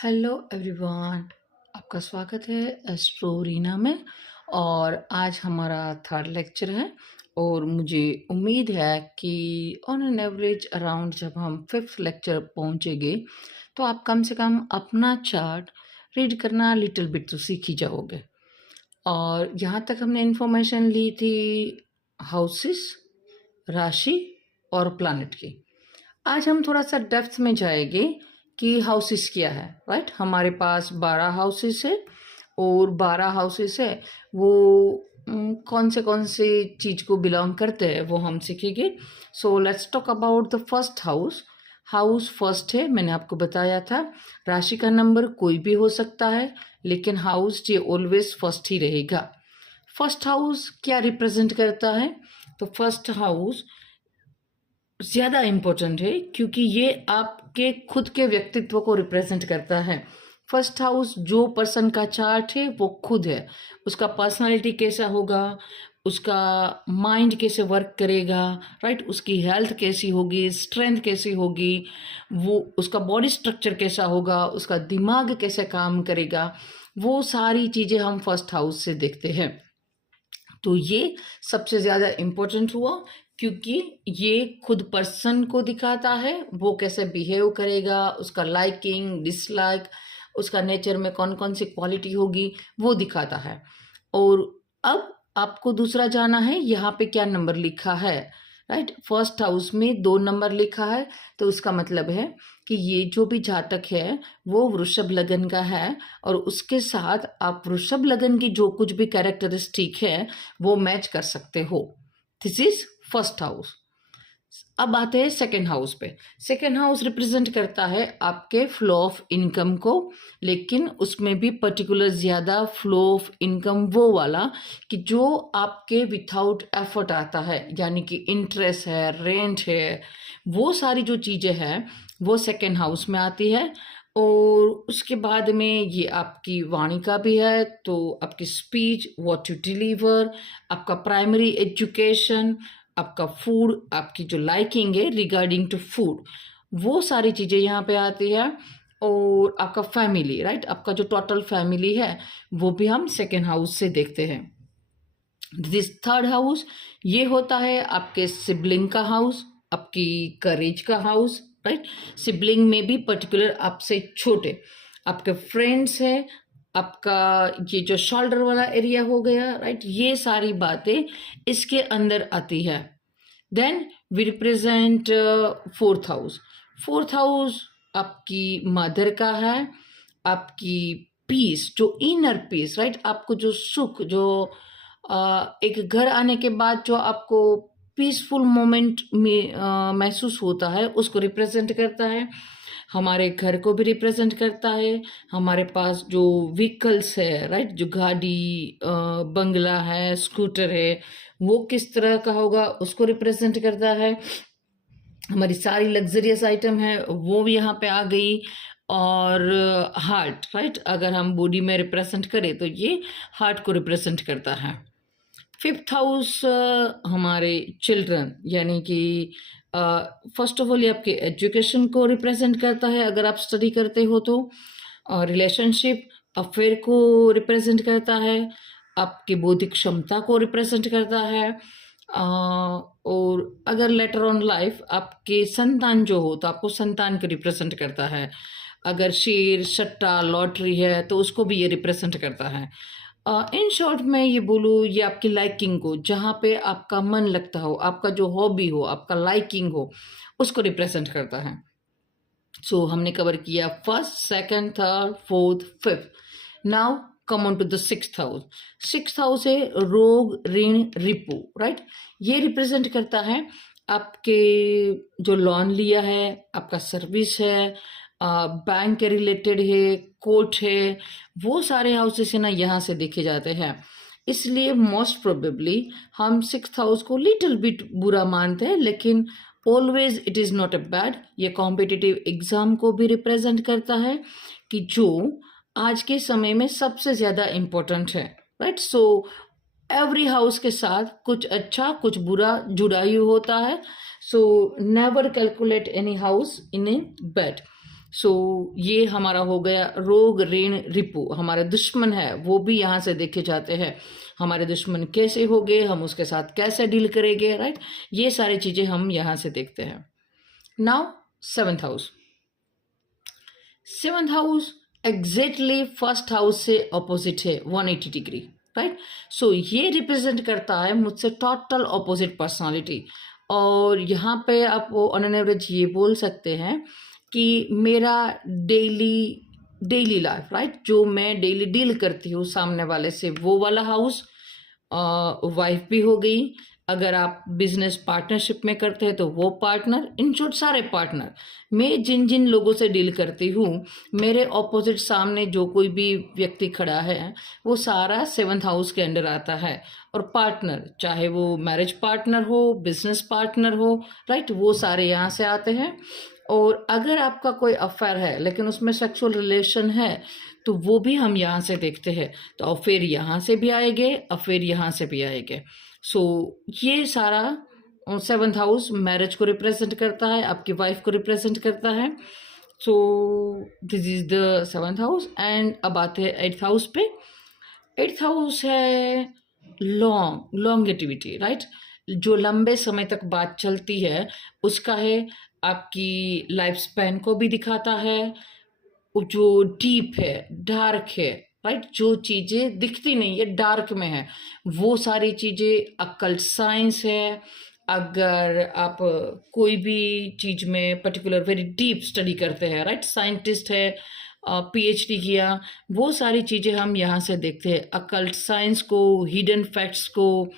Hello everyone, आपका स्वागत है एस्ट्रोरीना में। और आज हमारा थर्ड लेक्चर है और मुझे उम्मीद है कि ऑन एन एवरेज अराउंड जब हम फिफ्थ लेक्चर पहुंचेंगे तो आप कम से कम अपना चार्ट रीड करना लिटिल बिट तो सीख ही जाओगे। और यहाँ तक हमने इंफॉर्मेशन ली थी हाउसेस, राशि और प्लैनेट की। आज हम थोड़ा सा डेप्थ में जाएंगे कि हाउसेस क्या है। राइट, हमारे पास 12 हाउसेस है और 12 हाउसेस है वो कौन से चीज को बिलोंग करते हैं वो हम सीखेंगे। So let's talk about the first house. House first है, मैंने आपको बताया था। राशि का नंबर कोई भी हो सकता है लेकिन हाउस ये ऑलवेज फर्स्ट ही रहेगा। फर्स्ट हाउस क्या रिप्रेजेंट करता है? तो फर्स्ट हाउस ज़्यादा इम्पोर्टेंट है क्योंकि ये आपके खुद के व्यक्तित्व को रिप्रेजेंट करता है। फर्स्ट हाउस जो पर्सन का चार्ट है वो खुद है, उसका पर्सनालिटी कैसा होगा, उसका माइंड कैसे वर्क करेगा, राइट, उसकी हेल्थ कैसी होगी, स्ट्रेंथ कैसी होगी, वो उसका बॉडी स्ट्रक्चर कैसा होगा, उसका दिमाग कैसे काम करेगा, वो सारी चीज़ें हम फर्स्ट हाउस से देखते हैं। तो ये सबसे ज़्यादा इम्पोर्टेंट हुआ क्योंकि ये खुद पर्सन को दिखाता है, वो कैसे बिहेव करेगा, उसका लाइकिंग डिसलाइक, उसका नेचर में कौन कौन सी क्वालिटी होगी वो दिखाता है। और अब आपको दूसरा जाना है, यहाँ पे क्या नंबर लिखा है। राइट, फर्स्ट हाउस में 2 नंबर लिखा है तो उसका मतलब है कि ये जो भी जातक है वो वृषभ लगन का है और उसके साथ आप वृषभ लगन की जो कुछ भी कैरेक्टरिस्टिक है वो मैच कर सकते हो। This is first house. अब आते हैं सेकेंड हाउस पे। सेकेंड हाउस रिप्रेजेंट करता है आपके फ्लो ऑफ इनकम को, लेकिन उसमें भी पर्टिकुलर ज़्यादा फ्लो ऑफ इनकम वो वाला कि जो आपके विथआउट एफर्ट आता है, यानी कि इंटरेस्ट है, रेंट है, वो सारी जो चीज़ें हैं वो सेकेंड हाउस में आती है। और उसके बाद में ये आपकी वाणी का भी है, तो आपकी स्पीच, व्हाट यू डिलीवर, आपका प्राइमरी एजुकेशन, आपका फूड, आपकी जो लाइकिंग है रिगार्डिंग टू फूड, वो सारी चीज़ें यहाँ पे आती है। और आपका फैमिली, राइट, आपका जो टोटल फैमिली है वो भी हम सेकेंड हाउस से देखते हैं। दिस थर्ड हाउस ये होता है आपके सिबलिंग का हाउस, आपकी करेज का हाउस। राइट, सिबलिंग में भी पर्टिकुलर आपसे छोटे आपके फ्रेंड्स है, आपका ये जो शोल्डर वाला एरिया हो गया, राइट, ये सारी बातें इसके अंदर आती है। Then we represent fourth house. Fourth house आपकी मदर का है, आपकी पीस, जो इनर पीस, राइट, आपको जो सुख, जो एक घर आने के बाद जो आपको पीसफुल मोमेंट में महसूस होता है उसको रिप्रेजेंट करता है। हमारे घर को भी रिप्रेजेंट करता है। हमारे पास जो व्हीकल्स है, राइट, जो गाड़ी, बंगला है, स्कूटर है, वो किस तरह का होगा उसको रिप्रेजेंट करता है। हमारी सारी लग्जरियस आइटम है वो भी यहाँ पे आ गई। और हार्ट, राइट, अगर हम बॉडी में रिप्रेजेंट करें तो ये हार्ट को रिप्रेजेंट करता है। फिफ्थ हाउस हमारे चिल्ड्रन, यानी कि फर्स्ट ऑफ ऑल ये आपके एजुकेशन को रिप्रेजेंट करता है अगर आप स्टडी करते हो तो। रिलेशनशिप, अफेयर को रिप्रेजेंट करता है, आपकी बौद्धिक क्षमता को रिप्रेजेंट करता है। और अगर लेटर ऑन लाइफ आपके संतान जो हो तो आपको संतान को रिप्रेजेंट करता है। अगर शेर, सट्टा, लॉटरी है तो उसको भी ये रिप्रेजेंट करता है। इन शॉर्ट मैं ये बोलूँ, ये आपकी लाइकिंग को, जहाँ पे आपका मन लगता हो, आपका जो हॉबी हो, आपका लाइकिंग हो, उसको रिप्रेजेंट करता है। सो हमने कवर किया first, second, third, fourth, fifth. Now come on to the sixth house. Sixth house है रोग, ऋण, रिपो, राइट। ये रिप्रेजेंट करता है आपके जो लोन लिया है, आपका सर्विस है, बैंक के रिलेटेड है, कोर्ट है, वो सारे हाउसेस है ना यहाँ से देखे जाते हैं। इसलिए मोस्ट प्रोबेबली हम सिक्स्थ हाउस को लिटिल बिट बुरा मानते हैं, लेकिन always it is not a bad. ये कॉम्पिटिटिव एग्जाम को भी रिप्रेजेंट करता है कि जो आज के समय में सबसे ज़्यादा इम्पोर्टेंट है, राइट। सो एवरी हाउस के साथ कुछ अच्छा कुछ बुरा जुड़ा ही होता है। So never calculate any house in a bad. So ये हमारा हो गया रोग ऋण रिपु, हमारे दुश्मन है वो भी यहाँ से देखे जाते हैं। हमारे दुश्मन कैसे हो गए, हम उसके साथ कैसे डील करेंगे, राइट। ये सारी चीजें हम यहाँ से देखते हैं। Now seventh house, seventh house exactly first house से ऑपोजिट है 180 डिग्री, राइट। सो ये रिप्रेजेंट करता है मुझसे टोटल ऑपोजिट पर्सनालिटी। और यहाँ पे आप वो ऑन एन एवरेज ये बोल सकते हैं कि मेरा डेली डेली लाइफ, राइट, जो मैं डेली डील करती हूँ सामने वाले से, वो वाला हाउस वाइफ भी हो गई। अगर आप बिजनेस पार्टनरशिप में करते हैं तो वो पार्टनर, इन शॉर्ट सारे पार्टनर, मैं जिन जिन लोगों से डील करती हूँ, मेरे ऑपोजिट सामने जो कोई भी व्यक्ति खड़ा है वो सारा सेवंथ हाउस के अंडर आता है। और पार्टनर, चाहे वो मैरिज पार्टनर हो, बिजनेस पार्टनर हो, राइट, वो सारे यहाँ से आते हैं। और अगर आपका कोई अफेयर है लेकिन उसमें सेक्सुअल रिलेशन है तो वो भी हम यहाँ से देखते हैं। तो अफेयर यहाँ से भी आएंगे, अफेयर यहाँ से भी आएंगे। सो ये सारा सेवंथ हाउस मैरिज को रिप्रेजेंट करता है, आपकी वाइफ को रिप्रेजेंट करता है। So this is the seventh house. And अब आते हैं एट्थ हाउस पे। एट्थ हाउस है लॉन्गेटिविटी, राइट, जो लंबे समय तक बात चलती है उसका है। आपकी लाइफ स्पैन को भी दिखाता है, जो डीप है, डार्क है, राइट, जो चीजें दिखती नहीं है, डार्क में है, वो सारी चीजें। अकल्ट साइंस है, अगर आप कोई भी चीज में पर्टिकुलर वेरी डीप स्टडी करते हैं, राइट, साइंटिस्ट है, पीएचडी किया, वो सारी चीजें हम यहाँ से देखते हैं। अकल्ट साइंस को, हिडन फैक्ट्स को,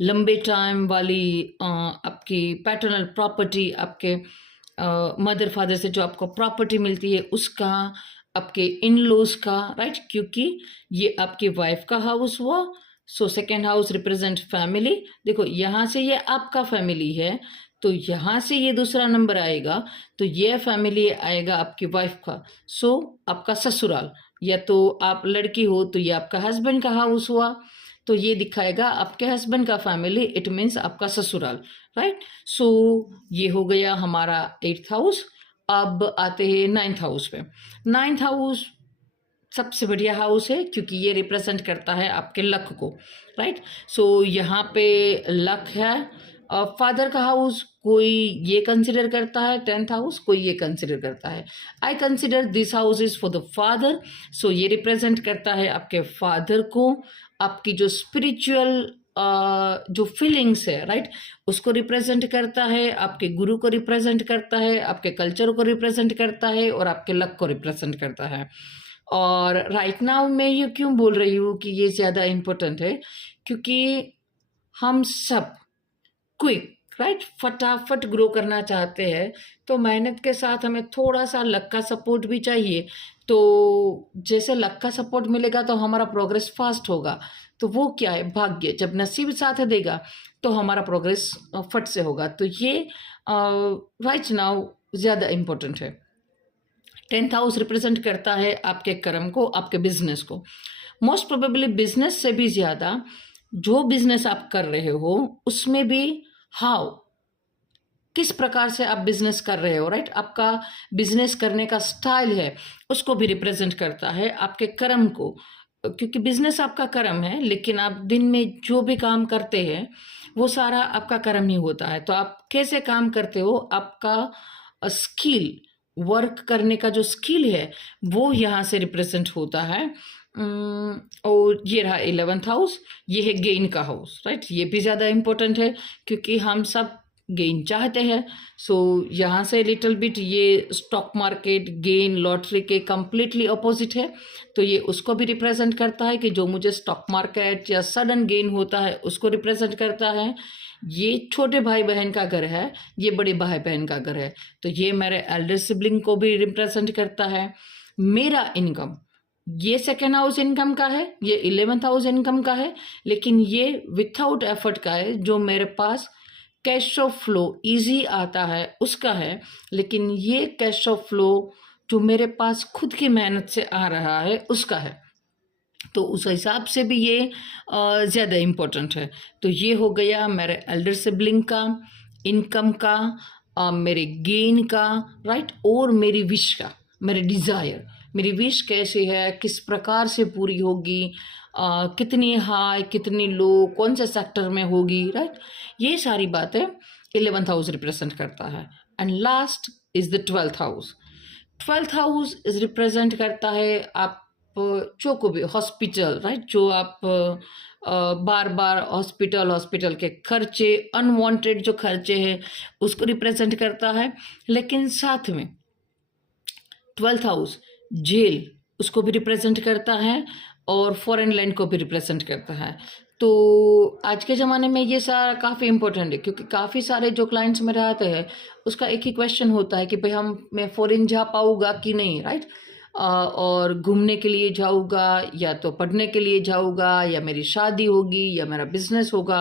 लंबे टाइम वाली आपकी पैटर्नल प्रॉपर्टी, आपके मदर फादर से जो आपको प्रॉपर्टी मिलती है उसका, आपके इन लॉज का, राइट, क्योंकि ये आपकी वाइफ का हाउस हुआ। So second house represent family. देखो यहाँ से ये आपका फैमिली है तो यहाँ से ये दूसरा नंबर आएगा, तो ये फैमिली आएगा आपकी वाइफ का। सो आपका ससुराल, या तो आप लड़की हो तो ये आपका हस्बैंड का हाउस हुआ, तो ये दिखाएगा आपके हस्बैंड का फैमिली, इट मीन्स आपका ससुराल, राइट। सो ये हो गया हमारा एट्थ हाउस। अब आते हैं नाइन्थ हाउस पे। नाइन्थ हाउस सबसे बढ़िया हाउस है क्योंकि ये रिप्रेजेंट करता है आपके लक को, राइट। सो यहाँ पे लक है। फादर का हाउस कोई ये कंसिडर करता है, टेंथ हाउस कोई ये कंसिडर करता है। I consider this house is for the father. So ये रिप्रेजेंट करता है आपके फादर को, आपकी जो स्पिरिचुअल जो फीलिंग्स है, राइट, उसको रिप्रेजेंट करता है, आपके गुरु को रिप्रेजेंट करता है, आपके कल्चर को रिप्रेजेंट करता है और आपके लक को रिप्रेजेंट करता है। और राइट नाउ मैं ये क्यों बोल रही हूँ कि ये ज़्यादा इम्पोर्टेंट है, क्योंकि हम सब क्विक, राइट, फटाफट ग्रो करना चाहते हैं, तो मेहनत के साथ हमें थोड़ा सा लक का सपोर्ट भी चाहिए। तो जैसे लक का सपोर्ट मिलेगा तो हमारा प्रोग्रेस फास्ट होगा। तो वो क्या है, भाग्य, जब नसीब साथ देगा तो हमारा प्रोग्रेस फट से होगा। तो ये राइट नाउ ज़्यादा इम्पोर्टेंट है। टेंथ हाउस रिप्रेजेंट करता है आपके कर्म को, आपके बिजनेस को। मोस्ट प्रोबेबली बिजनेस से भी ज़्यादा जो बिजनेस आप कर रहे हो उसमें भी हाउ, किस प्रकार से आप बिजनेस कर रहे हो, राइट, आपका बिजनेस करने का स्टाइल है उसको भी रिप्रेजेंट करता है, आपके कर्म को, क्योंकि बिजनेस आपका कर्म है, लेकिन आप दिन में जो भी काम करते हैं वो सारा आपका कर्म ही होता है। तो आप कैसे काम करते हो, आपका स्किल, वर्क करने का जो स्किल है वो यहाँ से रिप्रेजेंट होता है। और ये रहा 11th हाउस, ये है गेन का हाउस, राइट। ये भी ज़्यादा इम्पोर्टेंट है क्योंकि हम सब गेन चाहते हैं। सो यहाँ से लिटिल बिट ये स्टॉक मार्केट, गेन, लॉटरी के कम्प्लीटली अपोजिट है। तो ये उसको भी रिप्रेजेंट करता है कि जो मुझे स्टॉक मार्केट या सडन गेन होता है उसको रिप्रेजेंट करता है। ये छोटे भाई बहन का घर है, ये बड़े भाई बहन का घर है, तो ये मेरे एल्डर सिबलिंग को भी रिप्रेजेंट करता है। मेरा इनकम, ये सेकेंड हाउस इनकम का है, ये 11th हाउस इनकम का है, लेकिन ये विथआउट एफर्ट का है, जो मेरे पास कैश ऑफ फ्लो इजी आता है उसका है। लेकिन ये कैश ऑफ फ्लो जो मेरे पास खुद की मेहनत से आ रहा है उसका है, तो उस हिसाब से भी ये ज़्यादा इम्पोर्टेंट है। तो ये हो गया मेरे एल्डर सिबलिंग का, इनकम का, मेरे गेन का, राइट, और मेरी विश का, मेरे डिज़ायर, मेरी विश कैसे है, किस प्रकार से पूरी होगी, कितनी हाई कितनी लो, कौन से सेक्टर में होगी, राइट। ये सारी बातें 11th हाउस रिप्रेजेंट करता है। And last is the 12th house. 12th house is represent करता है आप जो को भी हॉस्पिटल, राइट, जो आप बार बार हॉस्पिटल के खर्चे, अनवांटेड जो खर्चे हैं उसको रिप्रेजेंट करता है। लेकिन साथ में 12th हाउस जेल उसको भी रिप्रेजेंट करता है और फॉरेन लैंड को भी रिप्रेजेंट करता है। तो आज के ज़माने में ये सारा काफ़ी इंपॉर्टेंट है, क्योंकि काफ़ी सारे जो क्लाइंट्स मेरे आते हैं उसका एक ही क्वेश्चन होता है कि भाई मैं फॉरेन जा पाऊँगा कि नहीं, राइट। और घूमने के लिए जाऊँगा या तो पढ़ने के लिए जाऊँगा या मेरी शादी होगी या मेरा बिजनेस होगा।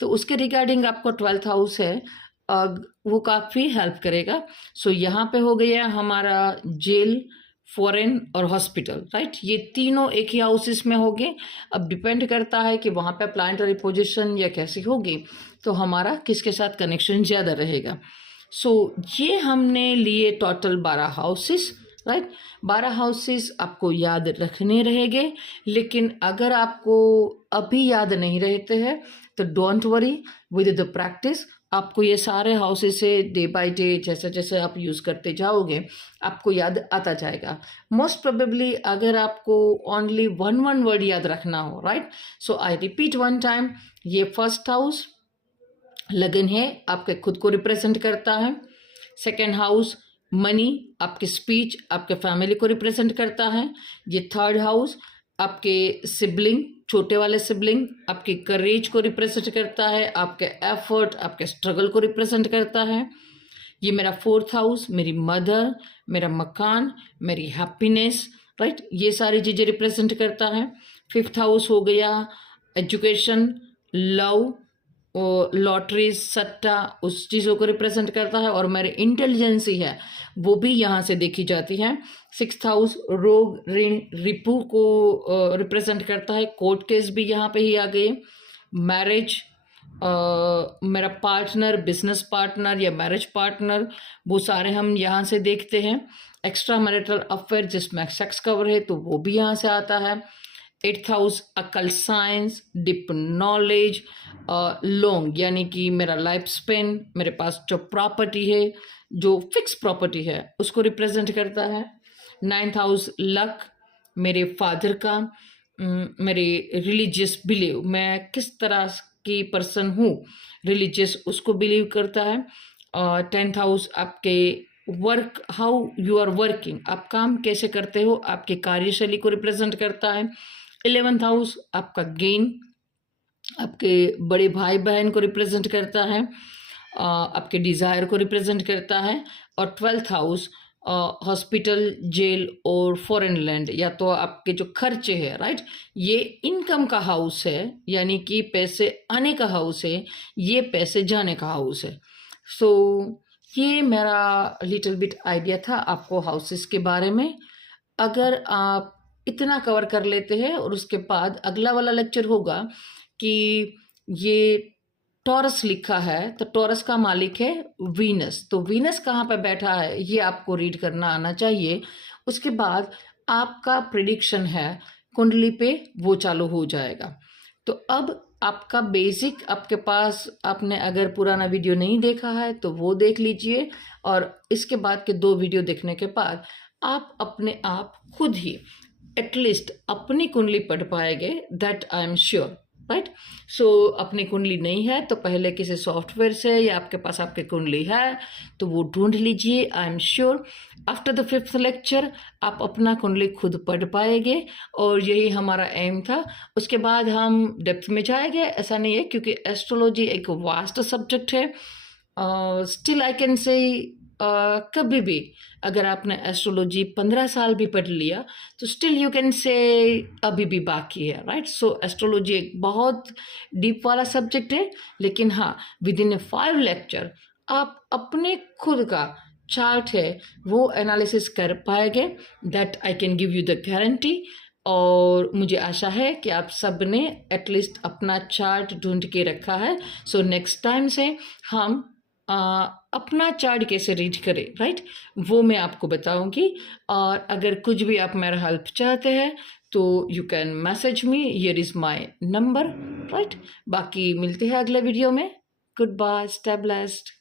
तो उसके रिगार्डिंग आपको 12th हाउस है, वो काफ़ी हेल्प करेगा। सो यहाँ पे हो गया हमारा जेल, फॉरेन और हॉस्पिटल, राइट। ये तीनों एक ही हाउसेस में होंगे। अब डिपेंड करता है कि वहाँ पे प्लानेटरी पोजीशन या कैसी होगी तो हमारा किसके साथ कनेक्शन ज़्यादा रहेगा। सो ये हमने लिए टोटल 12 हाउसेस, राइट। 12 हाउसेस आपको याद रखने रहेंगे, लेकिन अगर आपको अभी याद नहीं रहते हैं तो don't worry, with the practice आपको ये सारे हाउसेस से डे बाय डे जैसे जैसे आप यूज़ करते जाओगे आपको याद आता जाएगा। मोस्ट प्रोबेबली अगर आपको ओनली वन वर्ड याद रखना हो, right, so I repeat one time, ये फर्स्ट हाउस लगन है, आपके खुद को रिप्रेजेंट करता है। सेकेंड हाउस मनी, आपकी स्पीच, आपके फैमिली को रिप्रेजेंट करता है। ये थर्ड हाउस आपके सिबलिंग, छोटे वाले सिबलिंग, आपकी करेज को रिप्रेजेंट करता है, आपके एफर्ट, आपके स्ट्रगल को रिप्रेजेंट करता है। ये मेरा फोर्थ हाउस मेरी मदर, मेरा मकान, मेरी हैप्पीनेस, राइट, ये सारी चीज़ें रिप्रेजेंट करता है। फिफ्थ हाउस हो गया एजुकेशन, लव, लॉटरी, सट्टा, उस चीज़ों को रिप्रेजेंट करता है। और मेरी इंटेलिजेंसी है वो भी यहाँ से देखी जाती है। सिक्स्थ हाउस रोग, ऋण, रिपू को रिप्रेजेंट करता है। कोर्ट केस भी यहाँ पे ही आ गए। मैरिज, मेरा पार्टनर, बिजनेस पार्टनर या मैरिज पार्टनर, वो सारे हम यहाँ से देखते हैं। एक्स्ट्रा मैरिटल अफेयर जिसमें सेक्स कवर है तो वो भी यहाँ से आता है। एट्थ हाउस अकल साइंस, डिप नॉलेज, लॉन्ग यानी कि मेरा लाइफ स्पेन, मेरे पास जो प्रॉपर्टी है, जो फिक्स प्रॉपर्टी है उसको रिप्रेजेंट करता है। नाइन्थ हाउस लक, मेरे फादर का, मेरे रिलीजियस बिलीव, मैं किस तरह की पर्सन हूँ रिलीजियस, उसको बिलीव करता है। टेंथ हाउस आपके work, how you are working, आप काम कैसे करते हो, आपकी कार्यशैली को रिप्रेजेंट करता है। 11th हाउस आपका गेन, आपके बड़े भाई बहन को रिप्रेजेंट करता है, आपके डिज़ायर को रिप्रेजेंट करता है। और 12th हाउस हॉस्पिटल, जेल और फॉरेन लैंड, या तो आपके जो खर्चे हैं, राइट, ये इनकम का हाउस है, यानी कि पैसे आने का हाउस है, ये पैसे जाने का हाउस है। सो ये मेरा लिटिल बिट आइडिया था आपको हाउसेस के बारे में। अगर आप इतना कवर कर लेते हैं और उसके बाद अगला वाला लेक्चर होगा कि ये टॉरस लिखा है तो टॉरस का मालिक है वीनस, तो वीनस कहाँ पे बैठा है ये आपको रीड करना आना चाहिए। उसके बाद आपका प्रिडिक्शन है कुंडली पे वो चालू हो जाएगा। तो अब आपका बेसिक आपके पास, आपने अगर पुराना वीडियो नहीं देखा है तो वो देख लीजिए, और इसके बाद के 2 वीडियो देखने के बाद आप अपने आप खुद ही एटलीस्ट अपनी कुंडली पढ़ पाएंगे, that I am sure, right. So अपनी कुंडली नहीं है तो पहले किसी सॉफ्टवेयर से, या आपके पास आपकी कुंडली है तो वो ढूंढ लीजिए। आई am sure after the 5th lecture आप अपना कुंडली खुद पढ़ पाएंगे, और यही हमारा एम था। उसके बाद हम डेप्थ में जाएंगे, ऐसा नहीं है, क्योंकि एस्ट्रोलॉजी एक वास्ट सब्जेक्ट है। स्टिल आई कैन से कभी भी अगर आपने एस्ट्रोलॉजी 15 साल भी पढ़ लिया तो स्टिल यू कैन से अभी भी बाकी है, राइट। सो एस्ट्रोलॉजी एक बहुत डीप वाला सब्जेक्ट है, लेकिन हाँ, विद इन 5 लेक्चर आप अपने खुद का चार्ट है वो एनालिसिस कर पाएंगे, that I can give you the guarantee. और मुझे आशा है कि आप सब ने एटलीस्ट अपना चार्ट ढूंढ के रखा है। सो नेक्स्ट टाइम से हम अपना चार्ट कैसे रीड करें, राइट, वो मैं आपको बताऊंगी। और अगर कुछ भी आप मेरा हेल्प चाहते हैं तो you can message me, here is my number, right. बाकी मिलते हैं अगले वीडियो में। Good bye, stay blessed.